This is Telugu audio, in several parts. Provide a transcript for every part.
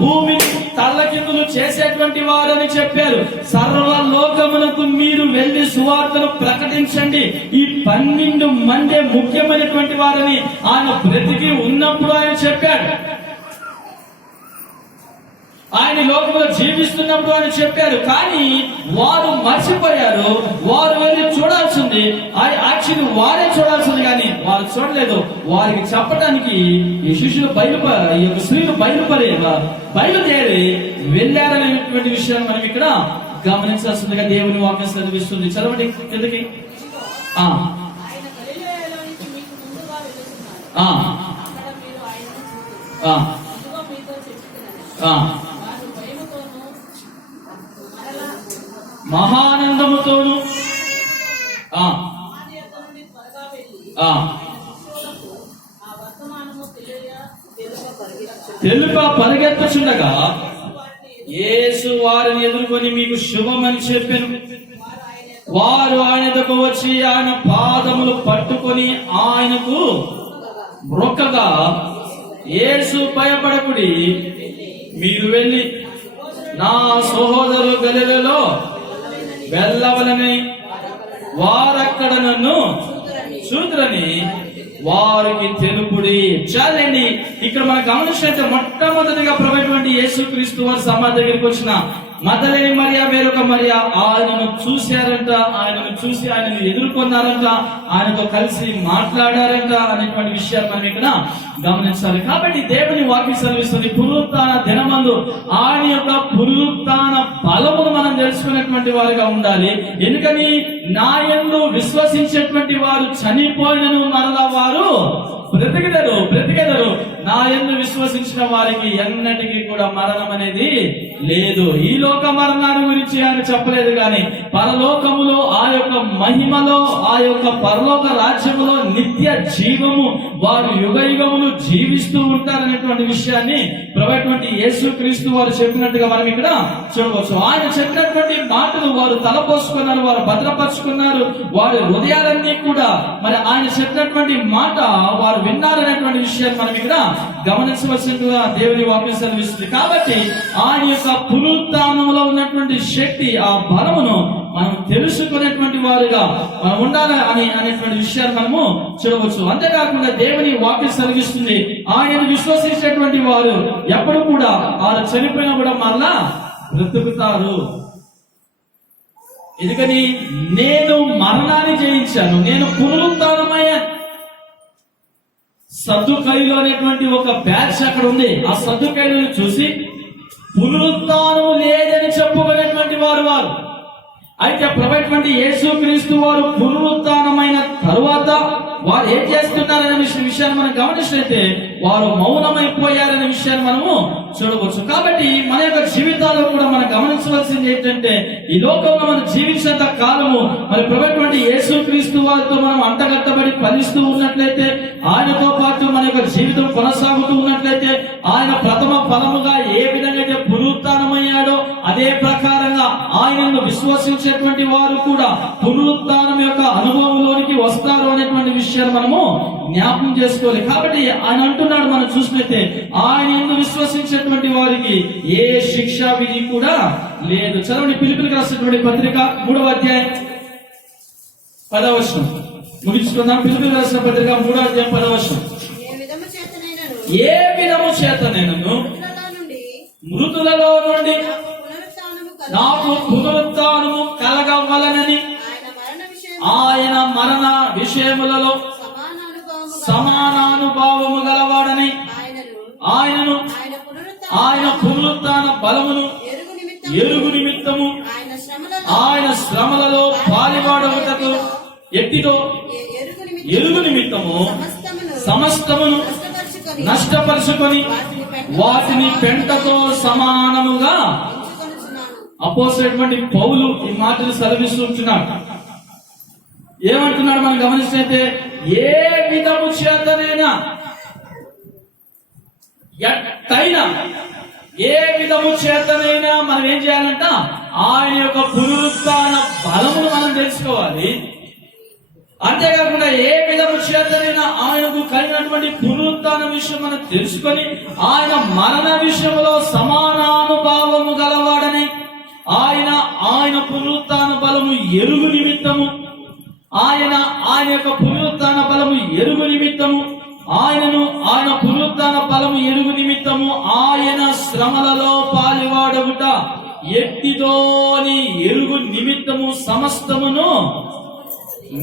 భూమిని తల్లకిందులు చేసేటువంటి వారని చెప్పారు. సర్వలోకములకు మీరు వెళ్లి సువార్తను ప్రకటించండి. ఈ 12 మందే ముఖ్యమైనటువంటి వారని ఆయన బ్రతికి ఉన్నప్పుడు ఆయన చెప్పాడు. ఆయన లోకంలో జీవిస్తున్నప్పుడు అని చెప్పారు. కానీ వారు మర్చిపోయారు. వారు వెళ్ళి చూడాల్సింది, యాక్చువల్లీ వారే చూడాల్సింది, కానీ వారు చూడలేదు. వారికి చెప్పడానికి ఈ శిష్యులు ఈ యొక్క స్త్రీలు బయలుదేరి వెళ్ళారనేటువంటి విషయాన్ని మనం ఇక్కడ గమనించాల్సిందిగా దేవుని వాక్యం చదివిస్తుంది. చదవండి కిందకి. మహానందముతోను తెలుప పరిగెత్తుచుండగా యేసు వారిని ఎదుర్కొని మీకు శుభమని చెప్పాను. వారు ఆయన దగ్గర వచ్చి ఆయన పాదములు పట్టుకొని ఆయనకు మొక్కగా, యేసు భయపడకుడి, మీరు వెళ్ళి నా సహోదరులు గలిలలో వెళ్ళవలని వారక్కడ నన్ను చూతురని వారికి తెలుపుడి. చాలండి. ఇక్కడ మనం గమనించినట్టు మొట్టమొదటిగా ప్రభువైనటువంటి యేసుక్రీస్తు వారి సమాధి దగ్గరికి వచ్చిన మగ్దలేని మరియా, వేరొక మరియా ఆయనను చూశారంట. ఆయనను చూసి ఆయనను ఎదుర్కొన్నారంట, ఆయనతో కలిసి మాట్లాడారంట అనేటువంటి విషయాలు మనం ఇక్కడ గమనించాలి. కాబట్టి దేవుని వాక్యం సెలవిస్తుంది, పునరుత్థాన దినమందు ఆయన యొక్క పునరుత్థాన బలమును మనం తెలుసుకునేటువంటి వారుగా ఉండాలి. ఎందుకని నా యందు విశ్వసించేటువంటి వారు చనిపోయినను మరలా వారు బ్రతికెదరు. నా యందు విశ్వసించిన వారికి ఎన్నటికీ కూడా మరణం అనేది లేదు. ఈ లోక మరణాన్ని గురించి ఆయన చెప్పలేదు, కానీ పరలోకములో ఆ యొక్క మహిమలో, ఆ యొక్క పరలోక రాజ్యములో నిత్య జీవము వారు యుగయుగములు జీవిస్తూ ఉంటారనేటువంటి విషయాన్ని ప్రభువైనటువంటి యేసుక్రీస్తు వారు చెప్పినట్టుగా మనం ఇక్కడ చూడవచ్చు. ఆయన చెప్పినటువంటి మాటలు వారు తలపోసుకున్నారు, వారు భద్రపరుచుకున్నారు. వారి హృదయాలన్నీ కూడా మరి ఆయన చెప్పినటువంటి మాట వారు విన్నారనేటువంటి విషయాన్ని మనం ఇక్కడ గమనించవలసినట్టుగా దేవుని వాక్యం సెలవిస్తుంది. కాబట్టి ఆయన యొక్క పునరుత్థానంలో ఉన్నటువంటి శక్తి, ఆ బలమును మనం తెలుసుకునేటువంటి వారుగా మనం ఉండాలి అనేటువంటి విషయాలు మనము చూడవచ్చు. అంతేకాకుండా దేవుని వాక్యం సెలవిస్తుంది, ఆయన విశ్వసించేటువంటి వారు ఎప్పుడు కూడా వారు చనిపోయినా కూడా మరలా బ్రతుకుతారు. ఎందుకని నేను మరణాన్ని జయించాను, నేను పునరుత్థానమయ్యాను. సద్దుకైలు అనేటువంటి ఒక బ్యాచ్ అక్కడ ఉంది. ఆ సద్దుకైలను చూసి పునరుత్థానము లేదని చెప్పుకునేటువంటి వారు. అయితే ప్రభువైనటువంటి యేసుక్రీస్తు వారు పునరుత్థానమైన తరువాత వారు ఏం చేస్తున్నారనే విషయాన్ని మనం గమనించినట్లయితే వారు మౌనమైపోయారనే విషయాన్ని మనము చూడవచ్చు. కాబట్టి మన యొక్క జీవితాల్లో కూడా మనం గమనించవలసింది ఏంటంటే, ఈ లోకంలో మనం జీవించేంత కాలము మరి ప్రభువైనటువంటి యేసుక్రీస్తు వారితో మనం అంటగట్టబడి ఫలిస్తూ ఉన్నట్లయితే, ఆయనతో పాటు మన యొక్క జీవితం కొనసాగుతూ ఉన్నట్లయితే, ఆయన ప్రథమ ఫలముగా ఏ విధంగా అయితే పునరుత్థానమయ్యాడో అదే ప్రకారంగా ఆయనను విశ్వసించేటువంటి వారు కూడా పునరుత్థానం యొక్క అనుభవంలోనికి వస్తారు అనేటువంటి విషయాలు మనము జ్ఞాపకం చేసుకోవాలి. కాబట్టి ఆయన అంటున్నాడు, మనం చూసినట్లయితే ఆయన ఎందుకు విశ్వసించేటువంటి వారికి ఏ శిక్షా విధి కూడా లేదు. చదవండి, ఫిలిప్పీయులకు రాసినటువంటి పత్రిక 3వ అధ్యాయం 10వ వచనం ముగించుకుందాం. ఫిలిప్పీయులకు రాసిన పత్రిక 3వ అధ్యాయం 10వ వచనం. ఏ విధము చేతనైనను మృతులలో నుండి నాకు పునరుత్థానము కలగవలనని ఆయన మరణ విషయములలో సమానానుభావము గలవాడని ఆయనను ఆయన పునరుత్థాన బలమును ఎరుగు నిమిత్తము ఆయన శ్రమలలో పాలివాడవుటకు ఎట్టిదో ఎరుగు నిమిత్తము సమస్తమును నష్టపరుచుకొని వాటిని పెంటతో సమానముగా అపోస్తలుడైనటువంటి పౌలు ఈ మాటలు సెలవిస్తున్నాడు. ఏమంటున్నాడు మనం గమనిస్తే, ఏ విధము చేతనైనా ఎట్టైనా ఏ విధము చేతనైనా మనం ఏం చేయాలంట, ఆయన యొక్క పునరుత్థాన బలమును మనం తెలుసుకోవాలి. అంతేకాకుండా ఏ విధము చేతనైనా ఆయనకు కలిగినటువంటి పునరుత్థాన విషయం మనం తెలుసుకొని ఆయన మరణ విషయంలో సమానానుభావము గలవాడని ఆయన పునరుత్థాన బలము ఎరుగు నిమిత్తము ఆయన యొక్క పునరుత్థాన బలము ఎరుగు నిమిత్తము ఆయన పునరుత్థాన బలము ఎరుగు నిమిత్తము ఆయన శ్రమలలో పాలివాడగుట ఎట్టిదోని ఎరుగు నిమిత్తము సమస్తమును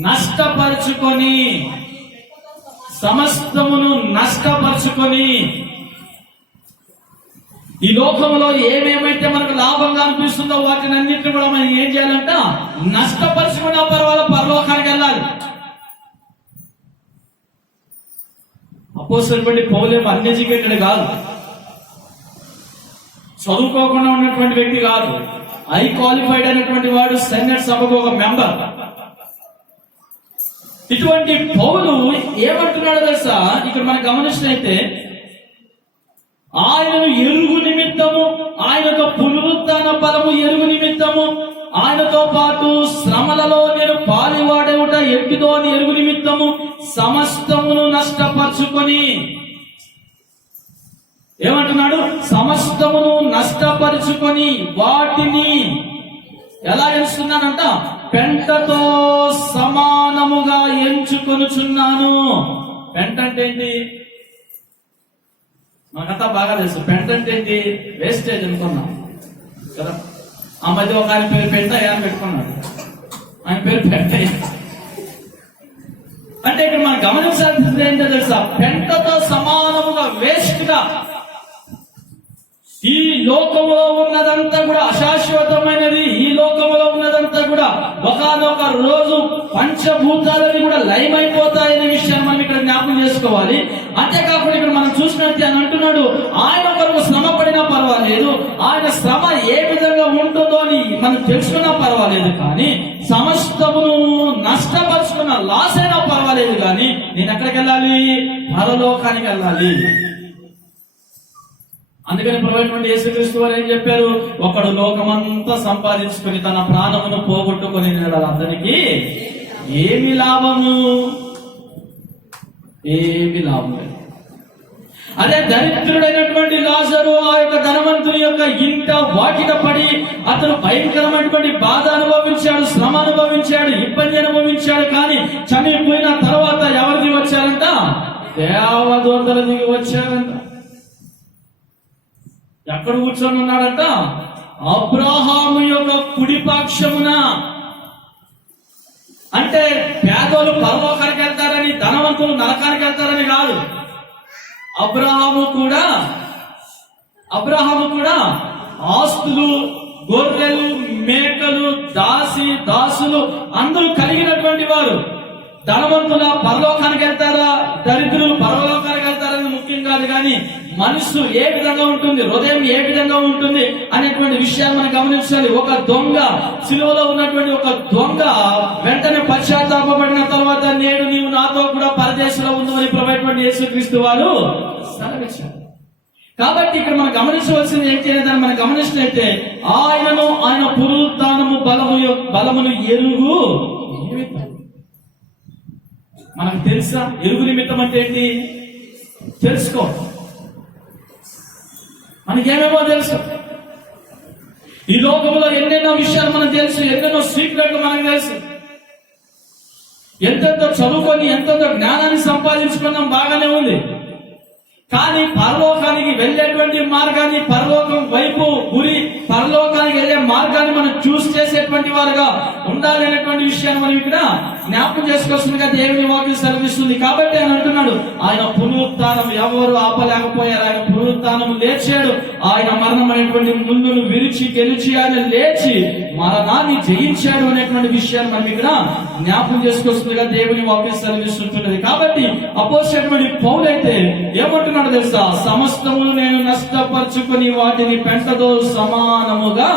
నష్టపరుచుకొని ఈ లోకంలో ఏమేమైతే మనకు లాభంగా అనిపిస్తుందో వాటిని అన్నింటినీ కూడా మనం ఏం చేయాలంట? నష్టపరుచుకున్న పర్వాలేదు, పరలోకానికి వెళ్ళాలి. అపోస్తలుడైన పౌలేమో అన్ఎడ్యుకేటెడ్ కాదు, చదువుకోకుండా ఉన్నటువంటి వ్యక్తి కాదు, హై క్వాలిఫైడ్ అయినటువంటి వాడు, సెనెట్ సభకు ఒక మెంబర్. ఇటువంటి పౌలు ఏమంటున్నాడో తెలుసా? ఇక్కడ మనం గమనించినైతే ఆయనను ఎరుగు నిమిత్తము, ఆయన యొక్క పునరుత్థాన బలము ఎరుగు నిమిత్తము, ఆయనతో పాటు శ్రమలలో నేను పాలివాడేవుట ఎక్కిదో అని ఎరుగు నిమిత్తము సమస్తమును నష్టపరుచుకొని, ఏమంటున్నాడు? సమస్తమును నష్టపరుచుకొని వాటిని ఎలా ఎంచుకున్నానంట? పెంటతో సమానముగా ఎంచుకొనుచున్నాను. పెంట అంటే ఏంటి? మనకంతా బాగా తెలుసు. పెంట అంటే ఏంటి? వేస్టేజ్ అనుకున్నాం కదా. ఆ మధ్య ఒక ఆయన పేరు పెంట అని పెట్టుకున్నాడు, ఆయన పేరు పెంట. అంటే ఇక్కడ మనం గమనించాల్సింది ఏంటో తెలుసా? పెంటతో సమానముగా, వేస్ట్ గా. ఈ లోకంలో ఉన్నదంతా కూడా అశాశ్వతమైనది. ఈ లోకంలో ఉన్నదంతా కూడా ఒకనొక రోజు పంచభూతాలని కూడా లయమైపోతాయనే విషయాన్ని మనం ఇక్కడ జ్ఞాపకం చేసుకోవాలి. అంతేకాకుండా ఇక్కడ మనం చూసినట్టు అని అంటున్నాడు, ఆయన కొరకు శ్రమ పడినా పర్వాలేదు, ఆయన శ్రమ ఏ విధంగా ఉంటుందో అని మనం తెలుసుకున్నా పర్వాలేదు, కానీ సమస్తమును నష్టపరుచుకున్న లాస్ అయినా పర్వాలేదు, కానీ నేను ఎక్కడికి వెళ్ళాలి? పరలోకానికి వెళ్ళాలి. అందుకని ప్రభువైనటువంటి యేసుక్రీస్తు వారు ఏం చెప్పారు? ఒకడు లోకమంతా సంపాదించుకొని తన ప్రాణమును పోగొట్టుకొని అందరికీ ఏమి లాభము? ఏమి లాభం లేదు. అదే దరిద్రుడైనటువంటి లాజరు ఆ యొక్క ధనవంతుని యొక్క ఇంట వాకిట పడి అతను భయంకరమైనటువంటి బాధ అనుభవించాడు, శ్రమ అనుభవించాడు, ఇబ్బంది అనుభవించాడు. కానీ చనిపోయిన తర్వాత ఎవరు దిగి వచ్చారంట? దేవదూతలు దిగి వచ్చారంట. ఎక్కడ కూర్చొని ఉన్నాడంట? అబ్రహాము యొక్క కుడిపక్షమున. అంటే పేదోళ్ళు పరలోకానికి వెళ్తారని, ధనవంతులు నరకానికి వెళ్తారని కాదు. అబ్రహాము కూడా ఆస్తులు, గొర్రెలు, మేకలు, దాసులు అందరూ కలిగినటువంటి వారు. ధనవంతుల పరలోకానికి వెళ్తారా, దరిద్రులు పరలోకానికి వెళ్తారని ముఖ్యం కాదు, కానీ మనస్సు ఏ విధంగా ఉంటుంది, హృదయం ఏ విధంగా ఉంటుంది అనేటువంటి విషయాన్ని మనం గమనించాలి. ఒక దొంగ, సిలువలో ఉన్నటువంటి ఒక దొంగ వెంటనే పశ్చాత్తాపడిన తర్వాత నేడు నీవు నాతో కూడా పరదేశంలో ఉందని ప్రభువైనటువంటి యేసుక్రీస్తు వారు సెలవిచ్చారు. కాబట్టి ఇక్కడ మనం గమనించవలసింది ఏంటి అనేదాన్ని మనం గమనించినట్లయితే ఆయన పునరుత్థానము బలమును ఎరుగు. మనకు తెలుసా ఎరుగు నిమిత్తం అంటే ఏంటి? తెలుసుకో. మనకేమేమో తెలుసు. ఈ లోకంలో ఎన్నెన్నో విషయాలు మనకు తెలుసు, ఎన్నెన్నో సీక్రెట్లు మనకు తెలుసు. ఎంతెంతో చదువుకొని ఎంతెంతో జ్ఞానాన్ని సంపాదించుకున్నాం, బాగానే ఉంది. కానీ పరలోకానికి వెళ్ళేటువంటి మార్గాన్ని, పరలోకం వైపు గురి, పరలోకానికి వెళ్ళే మార్గాన్ని మనం చూస్ చేసేటువంటి వారుగా ఉండాలి అనేటువంటి విషయాన్ని మనం ఇక్కడ జ్ఞాపకం చేసుకోవాల్సిందిగా దేవుని వాక్యం సెలవిస్తుంది. కాబట్టి ఆయన అంటున్నాడు, ఆయన పునరుత్థానం ఎవరు ఆపలేకపోయారు. ఆయన పునరుత్థానం లేచాడు. ఆయన మరణం అనేటువంటి ముళ్ళును విరిచి గెలిచి ఆయన లేచి మరణాన్ని జయించాడు అనేటువంటి విషయాన్ని మనం ఇక్కడ జ్ఞాపకం చేసుకోవాల్సిందిగా దేవుని వాక్యం సెలవిస్తుంటున్నది. కాబట్టి అపోస్తలుడైన పౌలు అయితే ఏమంటున్నాడు తెలుసా? సమస్తము నేను నష్టపరుచుకొని వాటిని పెంటతో సమానముగా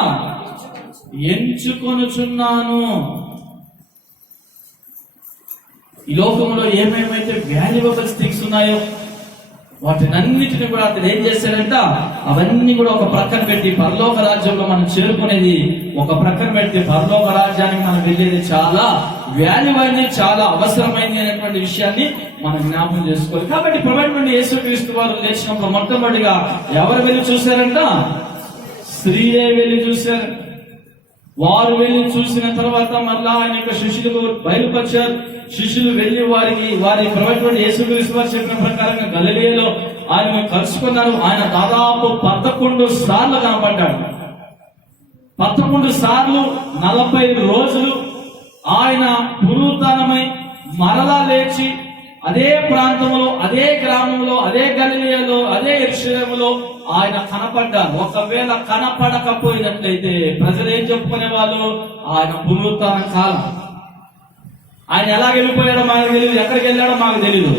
ఎంచుకొనుచున్నాను. ఈ లోకంలో ఏమేమైతే వాల్యుబుల్ థింగ్స్ ఉన్నాయో వాటినన్నిటిని కూడా అతను ఏం చేశాడంట, అవన్నీ కూడా ఒక ప్రక్కన పెట్టి పరలోక రాజ్యంలో మనం చేరుకునేది ఒక ప్రక్కన పెట్టి పరలోక రాజ్యానికి మనం వెళ్ళేది చాలా వాల్యువైనది, చాలా అవసరమైనది అనేటువంటి విషయాన్ని మనం జ్ఞాపకం చేసుకోవాలి. కాబట్టి ప్రభువైన యేసుక్రీస్తు వారు లేచినప్పుడు మొట్టమొదటిగా ఎవరు వెళ్ళి చూశారంట? స్త్రీలే వెళ్ళి చూశారు. వారు వెళ్ళి చూసిన తర్వాత మళ్ళా ఆయన యొక్క శిష్యులకు బయలుపరిచారు. శిష్యులు వెళ్లి వారి ప్రభువైన యేసుక్రీస్తు వారు చెప్పిన ప్రకారంగా గలిలయలో ఆయన కలుసుకున్నారు. ఆయన దాదాపు 11 సార్లు కనపడ్డాడు. 11 సార్లు 40 రోజులు ఆయన పునరుత్థానమై మరలా లేచి అదే ప్రాంతంలో, అదే గ్రామంలో, అదే గలిలయలో, అదే యెరూషలేములో ఆయన కనపడ్డారు. ఒకవేళ కనపడకపోయినట్లయితే ప్రజలు ఏం చెప్పుకునే వాళ్ళు? ఆయన పునరుత్థాన కాలం. ఆయన ఎలా వెళ్ళిపోయాడో మాకు తెలియదు, ఎక్కడికి వెళ్ళాడో మాకు తెలియదు.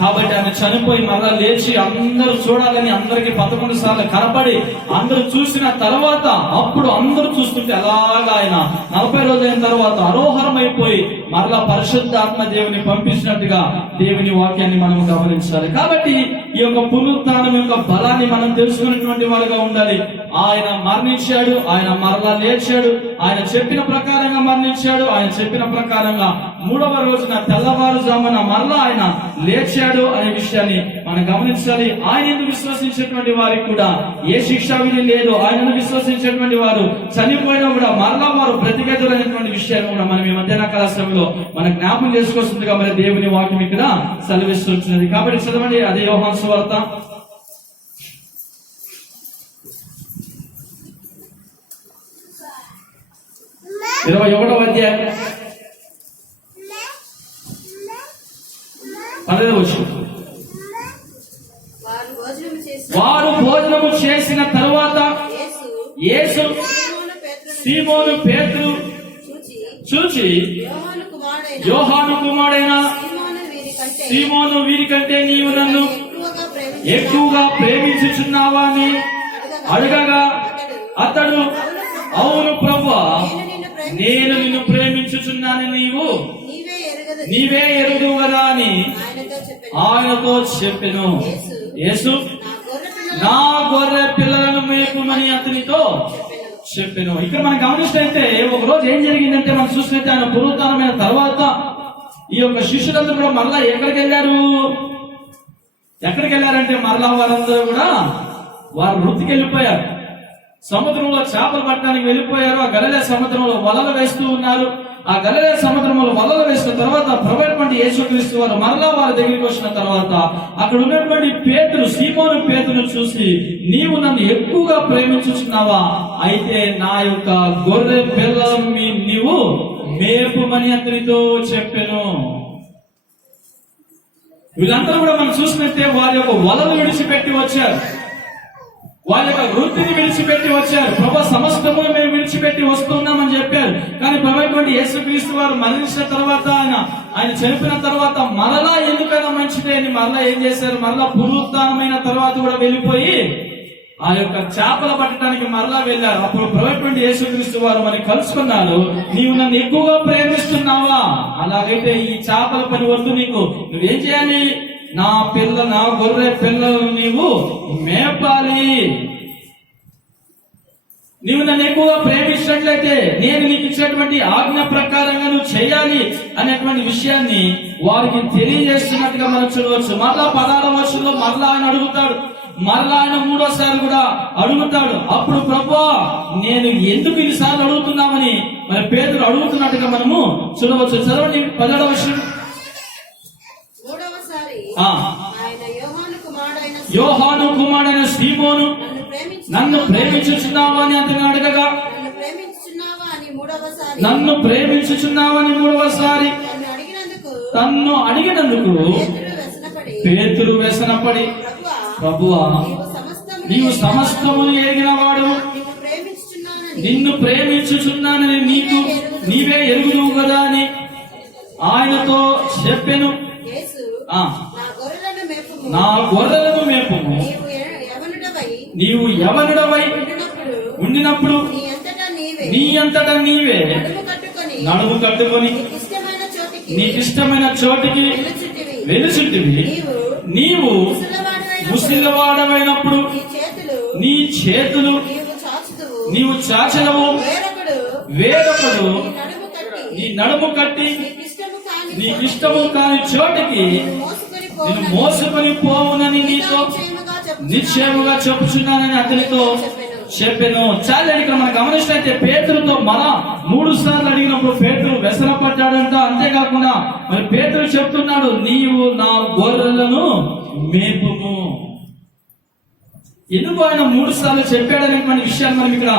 కాబట్టి ఆయన చనిపోయి మరలా లేచి అందరూ చూడాలని అందరికి 11 సార్లు కనపడి అందరూ చూసిన తర్వాత అప్పుడు అందరూ చూస్తుంటే అలాగా ఆయన 40 రోజులైన తర్వాత అరోహరం అయిపోయి మరలా పరిశుద్ధాత్మ దేవుని పంపించినట్టుగా దేవుని వాక్యాన్ని మనం గమనించాలి. కాబట్టి ఈ యొక్క పునరుత్థానం యొక్క బలాన్ని మనం తెలుసుకున్నటువంటి వారుగా ఉండాలి. ఆయన మరణించాడు, ఆయన మరలా లేచాడు, ఆయన చెప్పిన ప్రకారంగా మరణించాడు, ఆయన చెప్పిన ప్రకారంగా 3వ రోజున తెల్లవారుజామున మరలా ఆయన లేచాడు అనే విషయాన్ని మనం గమనించాలి. ఆయనను విశ్వసించేటువంటి వారికి కూడా ఏ శిక్షా విధి లేదు. ఆయనను విశ్వసించేటువంటి వారు చనిపోయినా కూడా మరలా వారు బ్రతికెదరు అనేటువంటి విషయాన్ని కూడా మనం ఈ మధ్యాహ్న కాల సమయంలో మనం జ్ఞాపకం చేసుకోవాల్సిందిగా మరి దేవుని వాక్యం ఇక్కడ సెలవిస్తున్నది. కాబట్టి చదవండి, అదే యోహాను సువార్త 21వ అధ్యాయం 12వ వచనం. వారు భోజనము చేసిన తరువాత యేసు సీమోను పేతురు చూచి, యోహాను కుమారుడైన సీమోను, వీరికంటే నీవు నన్ను ఎక్కువగా ప్రేమించుచున్నావా అని అడగగా అతడు, అవును ప్రభువా, నేను నిన్ను ప్రేమించుచున్నాను, నీవే ఎరుగుదువు కదా అని ఆయనతో చెప్పెను. యేసు, నా గొర్రె పిల్లలను మేపుమని అతనితో చెప్పెను. ఇక్కడ మనం గమనిస్తే ఒక రోజు ఏం జరిగిందంటే మనం చూసినట్టే ఆయన పునరుత్థానమైన తర్వాత ఈ యొక్క శిష్యులందరూ కూడా మరలా ఎక్కడికి వెళ్ళారంటే మరలా వారందరూ కూడా వారు వృత్తికి వెళ్ళిపోయారు. సముద్రంలో చేపలు పట్టడానికి వెళ్ళిపోయారు. ఆ గలిలయ సముద్రంలో వలలు వేస్తూ ఉన్నారు. ఆ గలిలయ సముద్రంలో వలలు వేసిన తర్వాత ప్రభువైన యేసుక్రీస్తు వారు మరలా వారి దగ్గరికి వచ్చిన తర్వాత అక్కడ ఉన్నటువంటి పేతురు, సీమోను పేతురును చూసి, నీవు నన్ను ఎక్కువగా ప్రేమించుచున్నావా? అయితే నా యొక్క గొర్రె పిల్లలను నీవు మేపుమని అతనితో చెప్పెను. వీళ్ళందరూ కూడా మనం చూసినట్టే వారి యొక్క వలలు విడిచిపెట్టి వచ్చారు, వాళ్ళ యొక్క వృత్తిని విడిచిపెట్టి వచ్చారు. ప్రభు, సమస్తము మేము విడిచిపెట్టి వస్తున్నామని చెప్పారు. కానీ ప్రభువైన యేసుక్రీస్తు వారు మరణించిన తర్వాత ఆయన చనిపోయిన తర్వాత మరలా ఎందుకైనా మంచిదే అని మరలా ఏం చేశారు? మరలా పునరుత్థానమైన తర్వాత కూడా వెళ్ళిపోయి ఆ యొక్క చేపలు పట్టడానికి మరలా వెళ్ళారు. అప్పుడు ప్రభువైన యేసుక్రీస్తు వారు మరి కలుసుకున్నారు. నీవు నన్ను ఎక్కువగా ప్రేమిస్తున్నావా? అలాగైతే ఈ చేపల పని వద్దు, నువ్వేం చేయాలి? నా గొర్రె పిల్లలను నీవు మేపాలి. నీవు నన్ను ఎక్కువగా ప్రేమించినట్లయితే నేను నీకు ఇచ్చినటువంటి ఆజ్ఞ ప్రకారంగా నువ్వు చేయాలి అనేటువంటి విషయాన్ని వారికి తెలియజేస్తున్నట్టుగా మనం చూడవచ్చు. మరలా 16వ వచనంలో మరలా ఆయన అడుగుతాడు. మరలా ఆయన 3వసారి కూడా అడుగుతాడు. అప్పుడు ప్రభువా, నేను ఎందుకు ఇన్నిసార్లు అడుగుతున్నామని మరి పేతురు అడుగుతున్నట్టుగా మనము చూడవచ్చు. చదవండి 17వ వచనం. యోహాను కుమారుడైన సీమోను, నన్ను ప్రేమించుచున్నావా అని అతను అడగగా, నన్ను ప్రేమించుచున్నావని 3వసారి తన్ను అడిగినందుకు పేతురు వ్యసనపడి, ప్రభువా, నీవు సమస్తమును ఎరిగిన వాడు, నిన్ను ప్రేమించుచున్నానని నీవే ఎరుగుదువు కదా అని ఆయనతో చెప్పెను. నా గొర్రెలను మేపుము. నీవు యవనుడవై ఉండినప్పుడు నీ అంతటా నీవే నడుము కట్టుకొని నీకిష్టమైన చోటికి వెలుచుంటివి. నీవు ముసలివాడమైనప్పుడు నీ చేతులు నీవు చాచదవు, వేరొకడు నీ నడుము కట్టి నీకు ఇష్టము కాని చోటికి నేను మోసుకొని పోవునని నీతో నిశ్చయముగా చెప్పుచున్నానని అతనితో చెప్పాను. చాలా ఇక్కడ మనం గమనించినట్లయితే పేతురుతో మళ్ళా 3 సార్లు అడిగినప్పుడు పేతురు వ్యసనపడ్డాడంట. అంతేకాకుండా మరి పేతురు చెప్తున్నాడు, నీవు నా గొర్రెలను మేపుము. ఎందుకు ఆయన 3 సార్లు చెప్పాడనేటువంటి విషయాన్ని మనం ఇక్కడ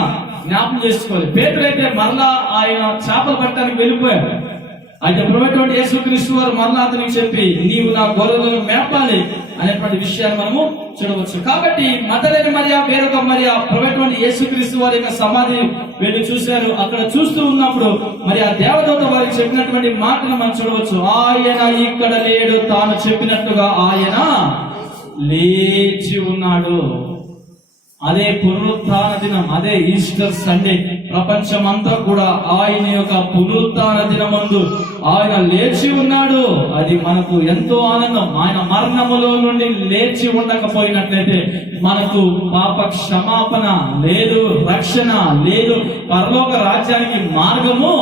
జ్ఞాపకం చేసుకోవాలి. పేతురు అయితే మరలా ఆయన చేపలు పట్టడానికి వెళ్ళిపోయాడు. అయితే ప్రభువైనటువంటి యేసుక్రీస్తు వారు మరలా అతనికి చెప్పి, నీవు నా గొర్రెలను మేపాలి అనేటువంటి విషయాన్ని మనము చూడవచ్చు. కాబట్టి మదలేని మరియా, వేరొక మరియా ప్రభువైనటువంటి యేసుక్రీస్తు వారి యొక్క సమాధి వెళ్ళి చూశారు. అక్కడ చూస్తూ ఉన్నప్పుడు మరి ఆ దేవదూత వారికి చెప్పినటువంటి మాటను మనం చూడవచ్చు. ఆయన ఇక్కడ లేడు, తాను చెప్పినట్టుగా ఆయన లేచి ఉన్నాడు. అదే పునరుత్థాన దినం, అదే ఈస్టర్ సండే. ప్రపంచమంతా కూడా ఆయన యొక్క పునరుత్థాన దినమందు ఆయన లేచి ఉన్నాడు. అది మనకు ఎంతో ఆనందం. ఆయన మరణములో నుండి లేచి ఉండకపోయినట్లయితే మనకు పాప క్షమాపణ లేదు, రక్షణ లేదు, పరలోక రాజ్యానికి మార్గము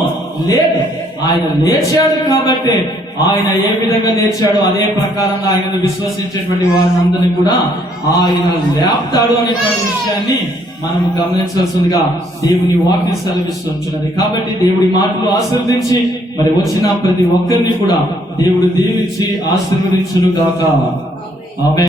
లేదు. ఆయన లేచాడు కాబట్టి ఆయన ఏ విధంగా లేచాడో అదే ప్రకారంగా ఆయన విశ్వసించేటువంటి వారిని కూడా ఆయన లేపుతాడు అనేటువంటి విషయాన్ని మనం గమనించాల్సిందిగా దేవుని వాక్యం సెలవిస్తున్నది. కాబట్టి దేవుడి మాటలు ఆశీర్వదించి మరి వచ్చిన ప్రతి ఒక్కరిని కూడా దేవుడు దీవించి ఆశీర్వదించును గాక. ఆమేన్.